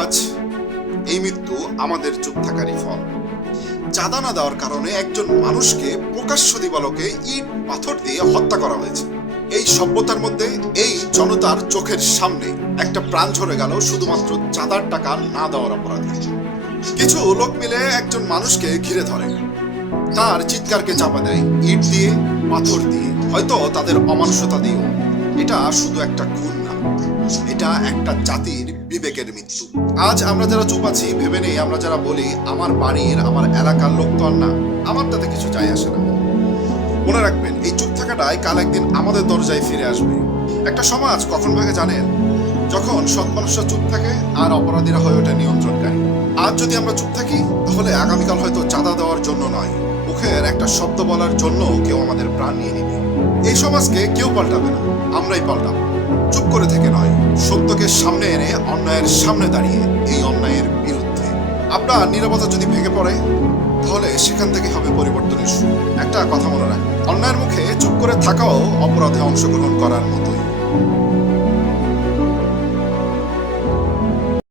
আজ এই মৃত্যু আমাদের চুপ থাকারই ফল। চাঁদা না দেওয়ার কারণে একজন মানুষকে প্রকাশ্য দিবালোকে ইট পাথর দিয়ে হত্যা করা হয়েছে। এই সভ্যতার মধ্যে এই জনতার চোখের সামনে একটা প্রাণ ঝরে গেল শুধুমাত্র চাঁদার টাকা না দেওয়ার অপরাধে। কিছু লোক মিলে একজন মানুষকে ঘিরে ধরে, তার চিৎকারকে চাপা দেয় ইট দিয়ে, পাথর দিয়ে, হয়তো তাদের অমানুষতা দিয়েও। এটা শুধু একটা খুন না, এটা একটা জাতির বিবেকের মৃত্যু। আজ আমরা যারা চুপ আছি ভেবে নেই, আমরা যারা বলি আমার বাড়ির আমার এলাকার লোক তো আর না, আমার তাতে কিছু যায় আসে না। মনে রাখবেন, এই চুপ থাকাটাই কাল একদিন আমাদের দরজায় ফিরে আসবে। একটা সমাজ কখন ভাগে জানেন? যখন সৎ মানুষরা চুপ থাকে আর অপরাধীরা হয়ে ওঠে নিয়ন্ত্রণকারী। আজ যদি আমরা চুপ থাকি তাহলে আগামীকাল হয়তো চাঁদা দেওয়ার জন্য নয়, মুখের একটা শব্দ বলার জন্য কেউ আমাদের প্রাণ নিয়ে নিবে। এই সমাজকে কেউ পাল্টাবে না, আমরাই পাল্টাবো। চুপ করে থেকে নয়, সত্যকে সামনে এনে অন্যায়ের সামনে দাঁড়িয়ে এই অন্যায়ের বিরুদ্ধে। আপনার নীরবতা যদি ভেঙে পড়ে তাহলে সেখান থেকে হবে পরিবর্তনের শুরু। একটা কথা মনে রাখ, অন্যায়ের মুখে চুপ করে থাকাও অপরাধে অংশগ্রহণ করার মতোই।